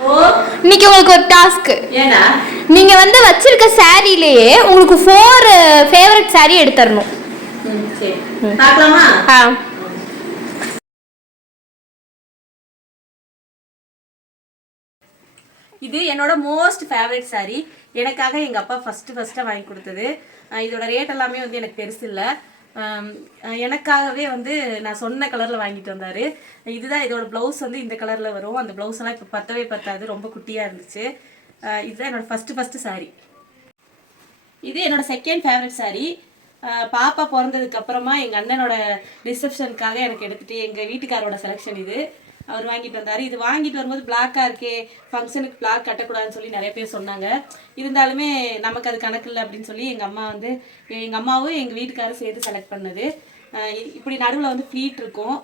ஓ. இன்னைக்கு உங்களுக்கு ஒரு டாஸ்க் ஏன்னா? நீங்க வந்து வச்சிருக்க சாரிலேயே உங்களுக்கு ஃபோர் ஃபேவரட் saree எடுத்துறணும் சரி. பார்க்கலாமா? ஆ. இது என்னோட மோஸ்ட் ஃபேவரட் saree. எனக்காக எங்கள் அப்பா ஃபஸ்ட்டு ஃபஸ்ட்டாக வாங்கி கொடுத்தது. இதோட ரேட் எல்லாமே வந்து எனக்கு பெருசு இல்லை. எனக்காகவே வந்து நான் சொன்ன கலரில் வாங்கிட்டு வந்தார். இதுதான் இதோட ப்ளவுஸ் வந்து இந்த கலரில் வரும். அந்த ப்ளவுஸ் எல்லாம் இப்போ பத்தவே பத்தாது. ரொம்ப குட்டியாக இருந்துச்சு. இதுதான் என்னோட ஃபஸ்ட்டு ஃபஸ்ட்டு saree. இது என்னோடய செகண்ட் ஃபேவரட் saree. பாப்பா பிறந்ததுக்கு அப்புறமா எங்கள் அண்ணனோட ரிசப்ஷனுக்காக எனக்கு எடுத்துகிட்டு எங்கள் வீட்டுக்காரோட செலெக்ஷன் இது. அவர் வாங்கிட்டு வந்தார். இது வாங்கிட்டு வரும்போது பிளாக்காக இருக்கே ஃபங்க்ஷனுக்கு பிளாக் கட்டக்கூடாதுன்னு சொல்லி நிறைய பேர் சொன்னாங்க. இருந்தாலுமே நமக்கு அது கணக்கு இல்லை அப்படின்னு சொல்லி எங்கள் அம்மா வந்து எங்கள் அம்மாவும் எங்கள் வீட்டுக்காரரும் சேர்த்து செலக்ட் பண்ணது. இப்படி நடுவில் வந்து ஃப்ளீட் இருக்கும்.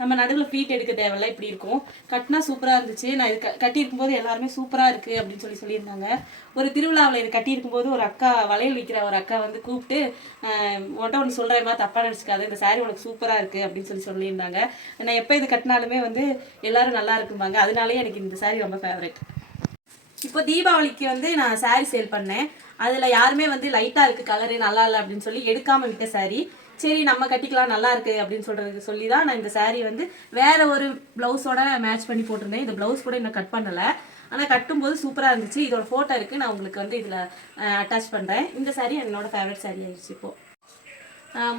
நம்ம நடுவில் ஃபீட் எடுக்க தேவையில்ல இப்படி இருக்கும். கட்டினா சூப்பராக இருந்துச்சு. நான் இது க கட்டியிருக்கும் போது எல்லாருமே சூப்பராக இருக்குது அப்படின்னு சொல்லி சொல்லியிருந்தாங்க. ஒரு திருவிழாவில் இது கட்டியிருக்கும் போது ஒரு அக்கா வளையல் விற்கிற ஒரு அக்கா வந்து கூப்பிட்டு உன்ட்ட ஒன்று சொல்கிறேம்மா தப்பாக நினச்சிக்காது. இந்த சாரீ உனக்கு சூப்பராக இருக்குது அப்படின்னு சொல்லி சொல்லியிருந்தாங்க. நான் எப்போ இது கட்டினாலுமே வந்து எல்லோரும் நல்லா இருக்கும்பாங்க. அதனாலேயே எனக்கு இந்த saree ரொம்ப ஃபேவரட் இப்போ தீபாவளிக்கு வந்து நான் saree சேல் பண்ணேன். அதில் யாருமே வந்து லைட்டாக இருக்குது கலரு நல்லா இல்லை அப்படின்னு சொல்லி எடுக்காமல் விட்ட saree. சரி நம்ம கட்டிக்கலாம் நல்லா இருக்கு அப்படின்னு சொல்றது சொல்லி தான் நான் இந்த saree வந்து வேற ஒரு ப்ளவுஸோட மேட்ச் பண்ணி போட்டிருந்தேன். இந்த ப்ளவுஸ் கூட இன்னும் கட் பண்ணலை. ஆனால் கட்டும்போது சூப்பராக இருந்துச்சு. இதோட ஃபோட்டோ இருக்குது நான் உங்களுக்கு வந்து இதில் அட்டாச் பண்ணுறேன் இந்த saree என்னோட ஃபேவரட் saree ஆயிடுச்சு இப்போ.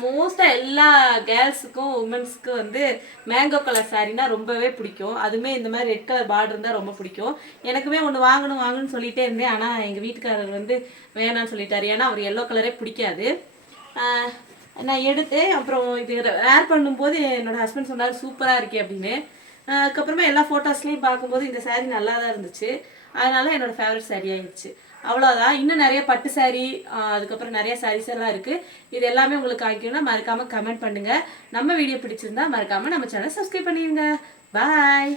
மோஸ்ட்டாக எல்லா கேர்ள்ஸுக்கும் உமன்ஸுக்கும் வந்து மேங்கோ கலர் சாரீனா ரொம்பவே பிடிக்கும். அதுவுமே இந்த மாதிரி ரெட் கலர் பார்டர் இருந்தால் ரொம்ப பிடிக்கும். எனக்குமே ஒன்று வாங்கணும் வாங்கணும்னு சொல்லிகிட்டே இருந்தேன். ஆனால் எங்கள் வீட்டுக்காரர் வந்து வேணாம்னு சொல்லிட்டாரு. ஏன்னா அவர் எல்லோ கலரே பிடிக்காது. நான் எடுத்தேன். அப்புறம் இது வேர் பண்ணும்போது என்னோட ஹஸ்பண்ட் சொன்னார் சூப்பராக இருக்கே அப்படின்னு. அதுக்கப்புறமா எல்லா ஃபோட்டோஸ்லேயும் பார்க்கும்போது இந்த சேரீ நல்லா தான் இருந்துச்சு. அதனால என்னோட ஃபேவரட் saree ஆயிடுச்சு. அவ்வளோதான் இன்னும் நிறைய பட்டு saree அதுக்கப்புறம் நிறைய சாரீஸ் எல்லாம் இருக்குது இது எல்லாமே உங்களுக்கு ஆகிக்கணும்னா மறக்காமல் கமெண்ட் பண்ணுங்கள் நம்ம வீடியோ பிடிச்சிருந்தா மறக்காமல் நம்ம சேனல் சப்ஸ்கிரைப் பண்ணிடுங்க பாய்